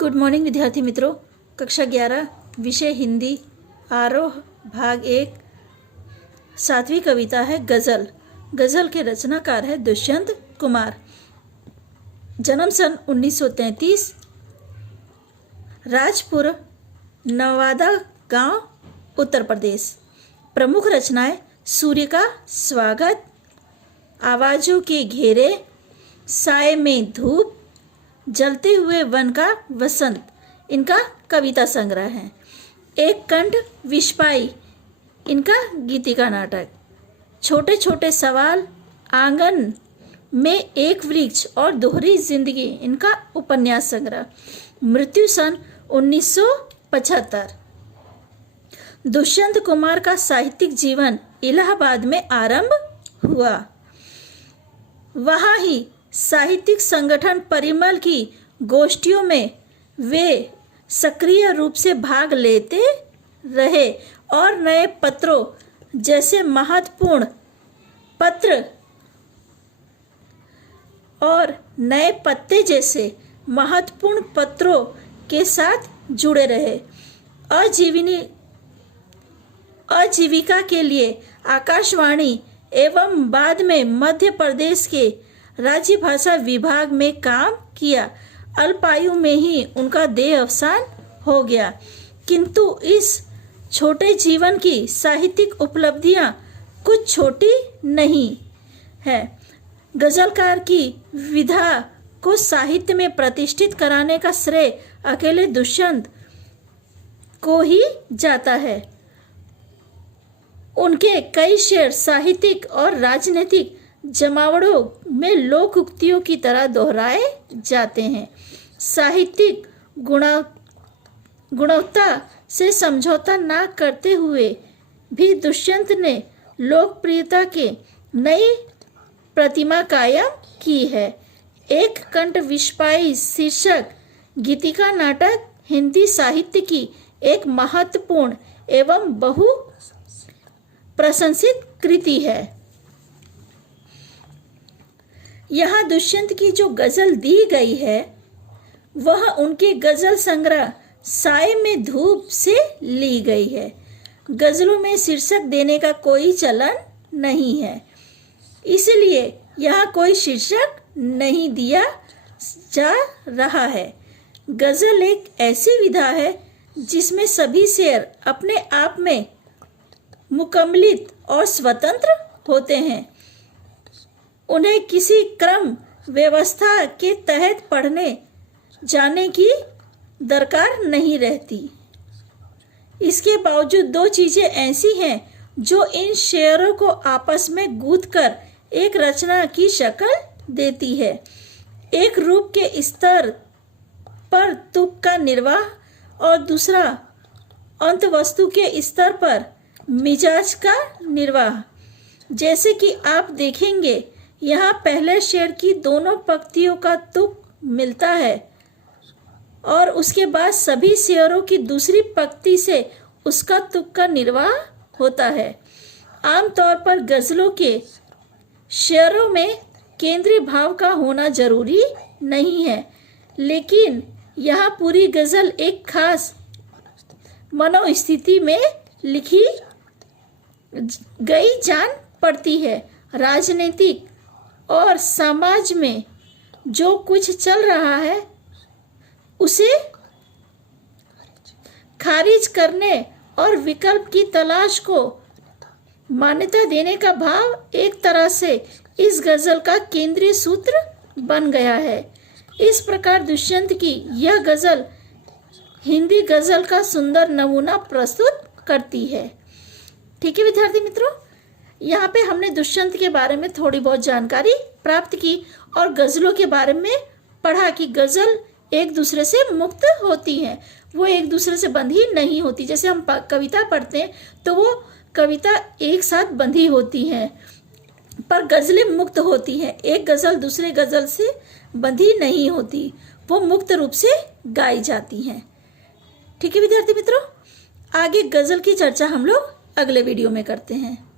Good morning विद्यार्थी मित्रों। कक्षा 11 विषय हिंदी आरोह भाग 1 सातवीं कविता है गज़ल। गज़ल के रचनाकार है दुष्यंत कुमार। जन्म सन 1933, राजपुर नवादा गांव, उत्तर प्रदेश। प्रमुख रचनाएं सूर्य का स्वागत, आवाज़ों के घेरे, साए में धूप, जलते हुए वन का वसंत इनका कविता संग्रह है। एक कंठ विस्पाई इनका गीतिका नाटक। छोटे छोटे सवाल, आंगन में एक वृक्ष और दोहरी जिंदगी इनका उपन्यास संग्रह। मृत्यु सन 1975। दुष्यंत कुमार का साहित्यिक जीवन इलाहाबाद में आरंभ हुआ। वहाँ ही साहित्यिक संगठन परिमल की गोष्ठियों में वे सक्रिय रूप से भाग लेते रहे और नए पत्रों जैसे महत्वपूर्ण पत्र और नए पत्ते जैसे महत्वपूर्ण पत्रों के साथ जुड़े रहे। आजीविका के लिए आकाशवाणी एवं बाद में मध्य प्रदेश के राज्य भाषा विभाग में काम किया। अल्पायु में ही उनका देह अवसान हो गया, किंतु इस छोटे जीवन की साहित्यिक उपलब्धियां कुछ छोटी नहीं है। गजलकार की विधा को साहित्य में प्रतिष्ठित कराने का श्रेय अकेले दुष्यंत को ही जाता है। उनके कई शेर साहित्यिक और राजनीतिक जमावड़ों में लोक उक्तियों की तरह दोहराए जाते हैं। साहित्यिक गुणवत्ता से समझौता न करते हुए भी दुष्यंत ने लोकप्रियता के नई प्रतिमा कायम की है। एक कंठ विस्पाई शीर्षक गीतिका नाटक हिंदी साहित्य की एक महत्वपूर्ण एवं बहु प्रशंसित कृति है। यहाँ दुष्यंत की जो गजल दी गई है वह उनके गजल संग्रह साए में धूप से ली गई है। गजलों में शीर्षक देने का कोई चलन नहीं है, इसलिए यहाँ कोई शीर्षक नहीं दिया जा रहा है। गजल एक ऐसी विधा है जिसमें सभी शेर अपने आप में मुकम्मलित और स्वतंत्र होते हैं। उन्हें किसी क्रम व्यवस्था के तहत पढ़ने जाने की दरकार नहीं रहती। इसके बावजूद दो चीजें ऐसी हैं जो इन शेयरों को आपस में गूंथकर एक रचना की शक्ल देती है। एक रूप के स्तर पर तुक का निर्वाह और दूसरा अंत वस्तु के स्तर पर मिजाज का निर्वाह। जैसे कि आप देखेंगे यहाँ पहले शेर की दोनों पंक्तियों का तुक मिलता है और उसके बाद सभी शेयरों की दूसरी पंक्ति से उसका तुक का निर्वाह होता है। आमतौर पर गजलों के शेयरों में केंद्रीय भाव का होना जरूरी नहीं है, लेकिन यहाँ पूरी गजल एक खास मनोस्थिति में लिखी गई जान पड़ती है। राजनीतिक और समाज में जो कुछ चल रहा है उसे खारिज करने और विकल्प की तलाश को मान्यता देने का भाव एक तरह से इस गजल का केंद्रीय सूत्र बन गया है। इस प्रकार दुष्यंत की यह गजल हिंदी गजल का सुंदर नमूना प्रस्तुत करती है। ठीक है विद्यार्थी मित्रों, यहाँ पे हमने दुष्यंत के बारे में थोड़ी बहुत जानकारी प्राप्त की और गजलों के बारे में पढ़ा कि गजल एक दूसरे से मुक्त होती हैं, वो एक दूसरे से बंधी नहीं होती। जैसे हम कविता पढ़ते हैं तो वो कविता एक साथ बंधी होती हैं, पर गजलें मुक्त होती हैं। एक गजल दूसरे गजल से बंधी नहीं होती, वो मुक्त रूप से गाई जाती हैं। ठीक है विद्यार्थी मित्रों, आगे गजल की चर्चा हम लोग अगले वीडियो में करते हैं।